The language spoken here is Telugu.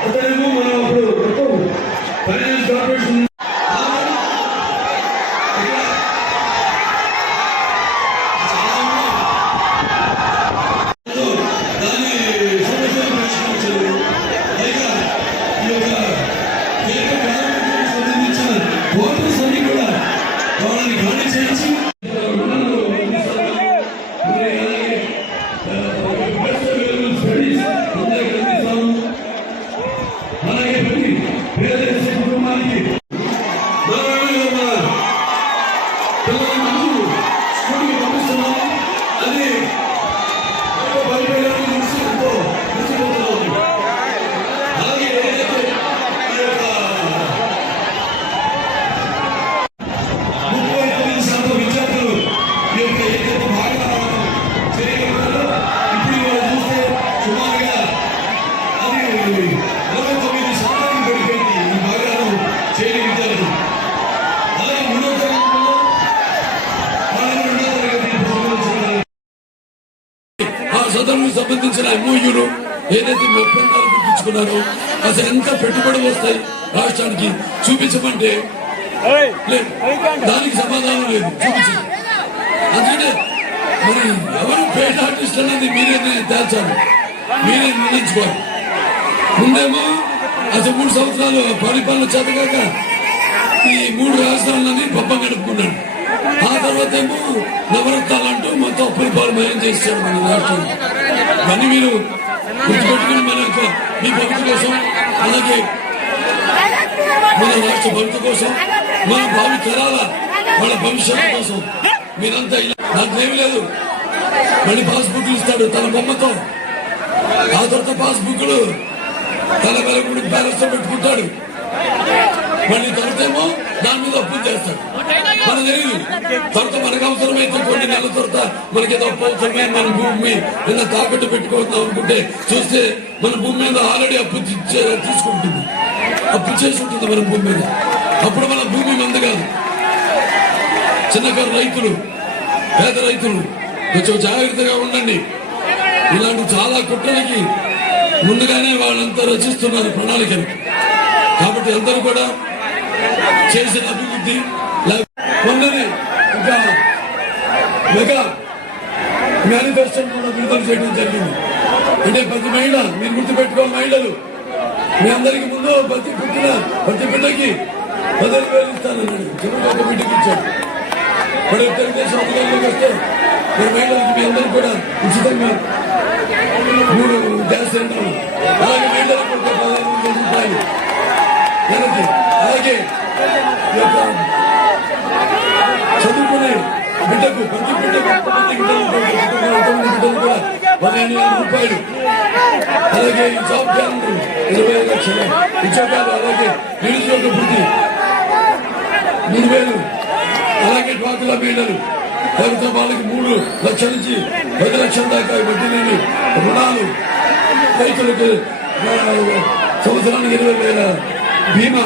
అతనేమో మనం అప్పుడు మొత్తం ఫైనాన్స్ కార్పొరేషన్ సోదరులకు సంబంధించిన ఎంఓయూలు ఏదైతే మీ ఒప్పందాలు కుట్టించుకున్నారో అసలు ఎంత పెట్టుబడులు వస్తాయి రాష్ట్రానికి చూపించమంటే దానికి సమాధానం లేదు. అందుకనే మరి ఎవరు పేట ఆర్టిస్ట్ అనేది మీరే తేల్చాలి. మీరే నిర్ణయించుకోవాలి. ముందేమో అసలు మూడు సంవత్సరాలు పరిపాలన చేతగాక ఈ మూడు రాష్ట్రాలని పబ్బం గడుపుకున్నాడు. ఆ తర్వాత ఏమో నవరత్నాలు అంటూ మొత్తం పాలమయం చేశాడు మన రాష్ట్రం ఇవన్నీ మీరు గుర్తుపెట్టుకుని మన యొక్క మీ భక్తి కోసం అలాగే మన రాష్ట్ర భక్తి కోసం మన భావి తరాల వాళ్ళ భవిష్యత్తు కోసం. మీరంతా ఇలా ఏమి లేదు. మళ్ళీ పాస్బుక్లు ఇస్తాడు తన బొమ్మతో. ఆ తర్వాత పాస్బుక్లు తన వెలగుడి బ్యాలెన్స్ పెట్టుకుంటాడు. మళ్ళీ తర్వాత ఏమో దాని మీద అప్పులు చేస్తాడు. మనకు తెలియదు తర్వాత మనకు అవసరమైతే కొన్ని నెలల తర్వాత మనకి ఏదో అవసరమే మన భూమి నిన్న తాకట్టు పెట్టుకుందాం అనుకుంటే చూస్తే మన భూమి మీద ఆల్రెడీ అప్పు తీసుకుంటుంది. అప్పు చేసి ఉంటుంది మన భూమి మీద. అప్పుడు మన భూమి మంద కాదు. చిన్నకారు రైతులు పేద రైతులు కొంచెం జాగ్రత్తగా ఉండండి. ఇలాంటి చాలా కుట్రలకి ముందుగానే వాళ్ళంతా రచిస్తున్నారు ప్రణాళికలు. కాబట్టి అందరూ కూడా చేసిన అభివృద్ధి మొన్ననే ఇంకా మెగా మేనిఫెస్టో కూడా విడుదల చేయడం జరిగింది. అంటే ప్రతి మహిళ మీరు గుర్తుపెట్టుకోవాలి మహిళలు మీ అందరికి ముందు ప్రతి పుట్టిన ప్రతి బిడ్డకి పదవి వేలు ఇస్తానన్నాడు చివరికి ఒక బిడ్డకి ఇచ్చాడు మరి తెలుగుదేశం అధికారంలోకి వస్తే మరి మహిళలకి మీ అందరికి కూడా ఉచితంగా మూడు గ్యాస్ సిలిండర్లు అలాగే మహిళలకు ఒక పదిహేను వందల రూపాయలు నెలకి అలాగే ఈ యొక్క చదువుకునే బిడ్డకు ప్రతి బిడ్డకు ఎంతమంది బిడ్డలు ఉంటారో, ఎంతమంది బిడ్డలు కూడా పదిహేను వేల రూపాయలు అలాగే ఈ జాబ్ క్యాలెండర్ ఇరవై ఐదు లక్షలు ఉద్యోగాలు అలాగే నిరుద్యోగ వృద్ధి మూడు వేలు అలాగే డ్వాకుల మహిళలు ప్రభుత్వం వాళ్ళకి మూడు లక్షల నుంచి పది లక్షల దాకా వడ్డీ లేని రుణాలు రైతులకు సంవత్సరానికి ఇరవై వేల బీమా